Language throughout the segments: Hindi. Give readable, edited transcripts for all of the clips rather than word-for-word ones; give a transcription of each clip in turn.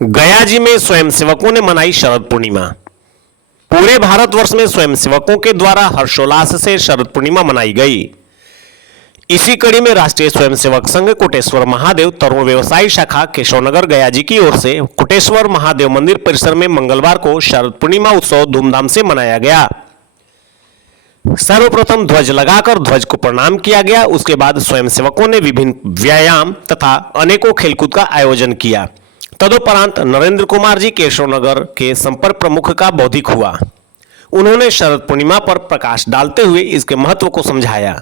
गयाजी में स्वयंसेवकों ने मनाई शरद पूर्णिमा। पूरे भारतवर्ष में स्वयंसेवकों के द्वारा हर्षोल्लास से शरद पूर्णिमा मनाई गई। इसी कड़ी में राष्ट्रीय स्वयंसेवक संघ कोटेश्वर महादेव तरुण व्यवसायी शाखा केशवनगर गयाजी की ओर से कोटेश्वर महादेव मंदिर परिसर में मंगलवार को शरद पूर्णिमा उत्सव धूमधाम से मनाया गया। सर्वप्रथम ध्वज लगाकर ध्वज को प्रणाम किया गया। उसके बाद स्वयंसेवकों ने विभिन्न व्यायाम तथा अनेकों खेलकूद का आयोजन किया। तदुपरांत नरेंद्र कुमार जी केशवनगर के संपर्क प्रमुख का बौद्धिक हुआ। उन्होंने शरद पूर्णिमा पर प्रकाश डालते हुए इसके महत्व को समझाया।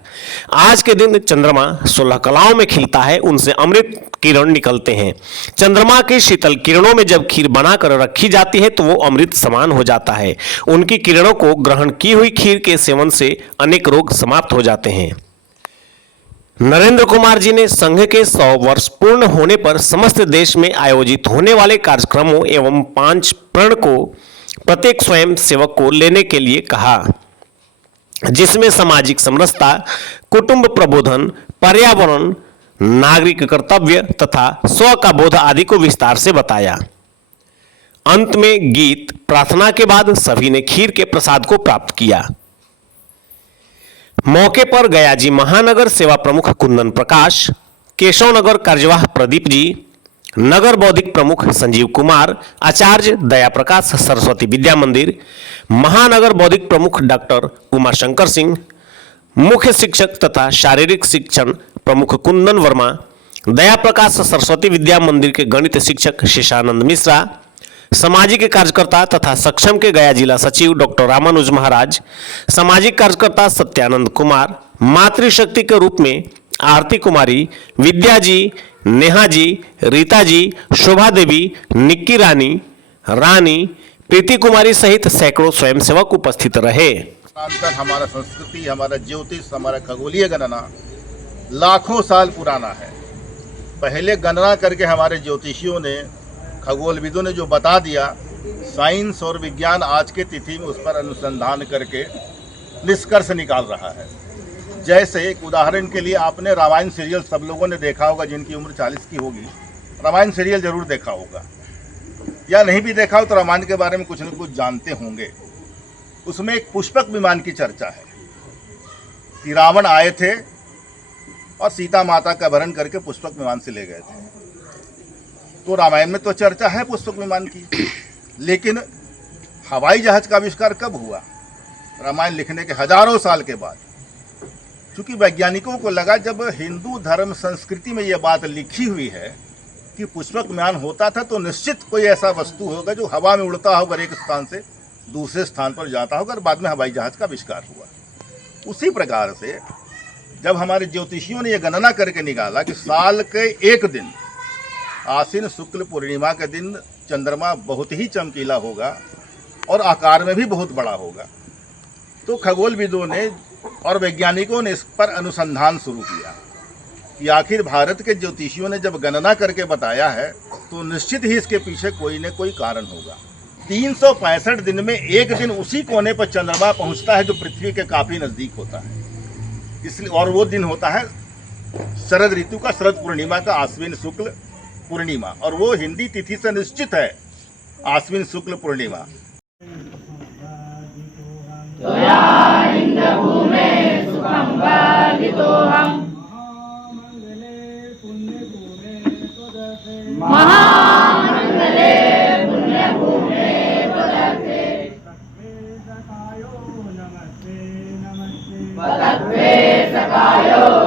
आज के दिन चंद्रमा 16 कलाओं में खिलता है, उनसे अमृत किरण निकलते हैं। चंद्रमा की शीतल किरणों में जब खीर बनाकर रखी जाती है तो वो अमृत समान हो जाता है। उनकी किरणों को ग्रहण की हुई खीर के सेवन से अनेक रोग समाप्त हो जाते हैं। नरेंद्र कुमार जी ने संघ के 100 वर्ष पूर्ण होने पर समस्त देश में आयोजित होने वाले कार्यक्रमों एवं 5 प्रण को प्रत्येक स्वयं सेवक को लेने के लिए कहा, जिसमें सामाजिक समरसता, कुटुंब प्रबोधन, पर्यावरण, नागरिक कर्तव्य तथा स्व का बोध आदि को विस्तार से बताया। अंत में गीत प्रार्थना के बाद सभी ने खीर के प्रसाद को प्राप्त किया। मौके पर गयाजी महानगर सेवा प्रमुख कुंदन प्रकाश, केशवनगर कार्यवाह प्रदीप जी, नगर बौद्धिक प्रमुख संजीव कुमार, आचार्य दया प्रकाश सरस्वती विद्या मंदिर, महानगर बौद्धिक प्रमुख डॉक्टर उमाशंकर सिंह, मुख्य शिक्षक तथा शारीरिक शिक्षण प्रमुख कुंदन वर्मा, दया प्रकाश सरस्वती विद्या मंदिर के गणित शिक्षक शेषानंद मिश्रा, सामाजिक कार्यकर्ता तथा सक्षम के गया जिला सचिव डॉक्टर रामानुज महाराज, सामाजिक कार्यकर्ता सत्यानंद कुमार, मातृशक्ति के रूप में आरती कुमारी, विद्या जी, नेहा जी, रीता जी, शोभा देवी, निक्की रानी, प्रीति कुमारी सहित सैकड़ों स्वयंसेवक उपस्थित रहे। हमारा संस्कृति, हमारा ज्योतिष, हमारा खगोलीय गणना लाखों साल पुराना है। पहले गणना करके हमारे ज्योतिषियों ने, खगोलविदों ने जो बता दिया, साइंस और विज्ञान आज के तिथि में उस पर अनुसंधान करके निष्कर्ष निकाल रहा है। जैसे एक उदाहरण के लिए आपने रामायण सीरियल सब लोगों ने देखा होगा, जिनकी उम्र 40 की होगी, रामायण सीरियल जरूर देखा होगा, या नहीं भी देखा हो तो रामायण के बारे में कुछ न कुछ जानते होंगे। उसमें एक पुष्पक विमान की चर्चा है कि रावण आए थे और सीता माता का अपहरण करके पुष्पक विमान से ले गए थे। तो रामायण में तो चर्चा है पुष्पक विमान की, लेकिन हवाई जहाज का आविष्कार कब हुआ? रामायण लिखने के हजारों साल के बाद। क्योंकि वैज्ञानिकों को लगा जब हिंदू धर्म संस्कृति में यह बात लिखी हुई है कि पुष्पक विमान होता था, तो निश्चित कोई ऐसा वस्तु होगा जो हवा में उड़ता होगा, एक स्थान से दूसरे स्थान पर जाता होगा, और बाद में हवाई जहाज का आविष्कार हुआ। उसी प्रकार से जब हमारे ज्योतिषियों ने यह गणना करके निकाला कि साल के एक दिन, आश्विन शुक्ल पूर्णिमा के दिन, चंद्रमा बहुत ही चमकीला होगा और आकार में भी बहुत बड़ा होगा, तो खगोलविदों ने और वैज्ञानिकों ने इस पर अनुसंधान शुरू किया कि आखिर भारत के ज्योतिषियों ने जब गणना करके बताया है तो निश्चित ही इसके पीछे कोई न कोई कारण होगा। 365 दिन में एक दिन उसी कोने पर चंद्रमा पहुंचता है जो पृथ्वी के काफी नजदीक होता है, इसलिए, और वो दिन होता है शरद ऋतु का, शरद पूर्णिमा का, आश्विन शुक्ल पूर्णिमा, और वो हिंदी तिथि से निश्चित है, आश्विन शुक्ल पूर्णिमा। महामंगले पुण्यभूमे पदर्थे पदत्वे सखायो